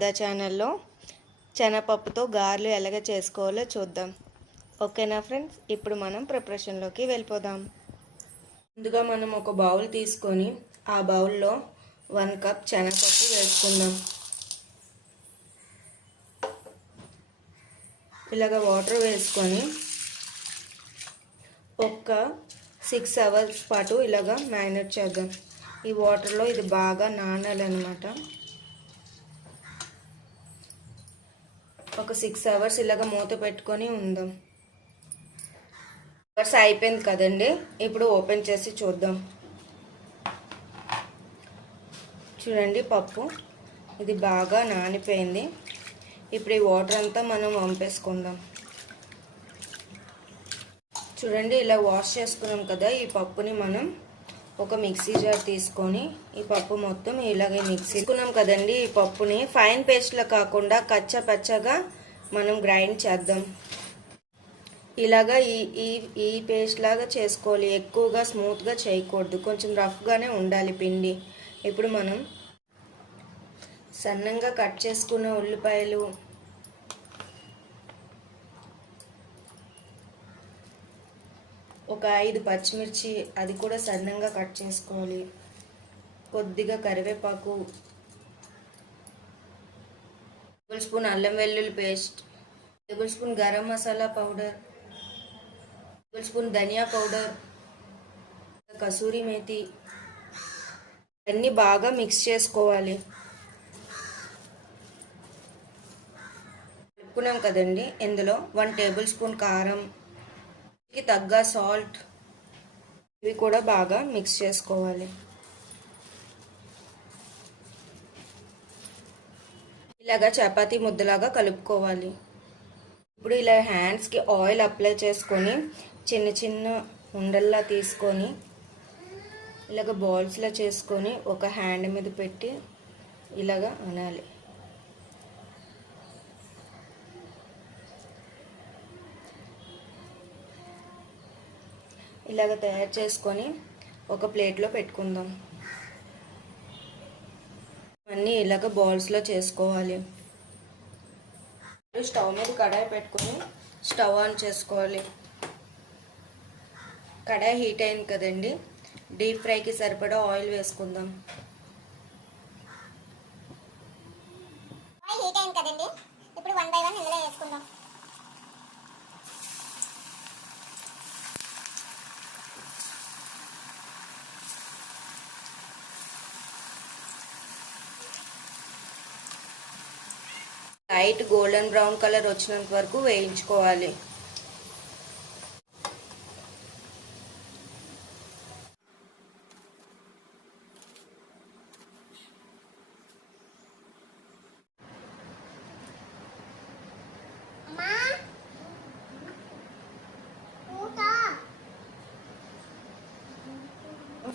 రాధా ఛానల్లో శనగపప్పుతో గారెలు ఎలాగ చేసుకోవాలో చూద్దాం. ఓకేనా ఫ్రెండ్స్, ఇప్పుడు మనం ప్రిపరేషన్లోకి వెళ్ళిపోదాం. ముందుగా మనం ఒక బౌల్ తీసుకొని ఆ బౌల్లో 1 కప్ శనగపప్పు వేసుకుందాం. ఇలాగ వాటర్ వేసుకొని ఒక 6 అవర్స్ పాటు ఇలాగ మ్యారినేట్ చేద్దాం. ఈ వాటర్లో ఇది బాగా నానాలన్నమాట. ఒక 6 అవర్స్ ఇలాగ మూత పెట్టుకొని ఉందాం. అవర్స్ అయిపోయింది కదండి, ఇప్పుడు ఓపెన్ చేసి చూద్దాం. చూడండి, పప్పు ఇది బాగా నానిపోయింది. ఇప్పుడు ఈ వాటర్ అంతా మనం వంపేసుకుందాం. చూడండి, ఇలా వాష్ చేసుకున్నాం కదా, ఈ పప్పుని మనం ఒక మిక్సీ జార్ తీసుకొని ఈ పప్పు మొత్తం ఇలాగే మిక్సీ తీసుకున్నాం కదండి. ఈ పప్పుని ఫైన్ పేస్ట్లా కాకుండా కచ్చా పచ్చగా మనం గ్రైండ్ చేద్దాం. ఇలాగా ఈ పేస్ట్ లాగా చేసుకోవాలి. ఎక్కువగా స్మూత్గా చేయకూడదు, కొంచెం రఫ్గానే ఉండాలి పిండి. ఇప్పుడు మనం సన్నంగా కట్ చేసుకున్న ఉల్లిపాయలు, ఒక 5 పచ్చిమిర్చి, అది కూడా సన్నంగా కట్ చేసుకోవాలి. కొద్దిగా కరివేపాకు, 1 టేబుల్ స్పూన్ అల్లం వెల్లుల్లి paste, 1 tablespoon garam masala powder, 1 tablespoon ధనియా పౌడర్, కసూరి మేతి, అన్నీ బాగా మిక్స్ చేసుకోవాలి. కలుపుకున్నాం కదండి, ఇందులో 1 టేబుల్ స్పూన్ కారం, తగ్గ సాల్ట్, ఇవి కూడా బాగా మిక్స్ చేసుకోవాలి. ఇలాగా చపాతీ ముద్దలాగా కలుపుకోవాలి. ఇప్పుడు ఇలా హ్యాండ్స్కి ఆయిల్ అప్లై చేసుకొని చిన్న చిన్న ఉండల్లా తీసుకొని ఇలాగ బాల్స్లా చేసుకొని ఒక హ్యాండ్ మీద పెట్టి ఇలాగ అనాలి. ఇలాగ తయారు చేసుకొని ఒక ప్లేట్లో పెట్టుకుందాం. అన్నీ ఇలాగ బాల్స్లో చేసుకోవాలి. స్టవ్ మీద కడాయి పెట్టుకొని స్టవ్ ఆన్ చేసుకోవాలి. కడాయి హీట్ అయింది కదండి, డీప్ ఫ్రైకి సరిపడా ఆయిల్ వేసుకుందాం. ఆయిల్ హీట్ అయింది కదండి, ఇప్పుడు 1 బై 1 ఇందులో వేసుకుందాం. లైట్ గోల్డెన్ బ్రౌన్ కలర్ వచ్చినంత వరకు వేయించుకోవాలి.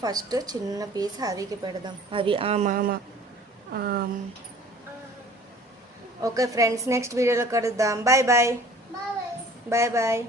ఫస్ట్ చిన్న పీస్ హవికి పెడదాం. అవి మామ. ఓకే ఫ్రెండ్స్, నెక్స్ట్ వీడియోలో కలుద్దాం. Bye bye. Bye bye.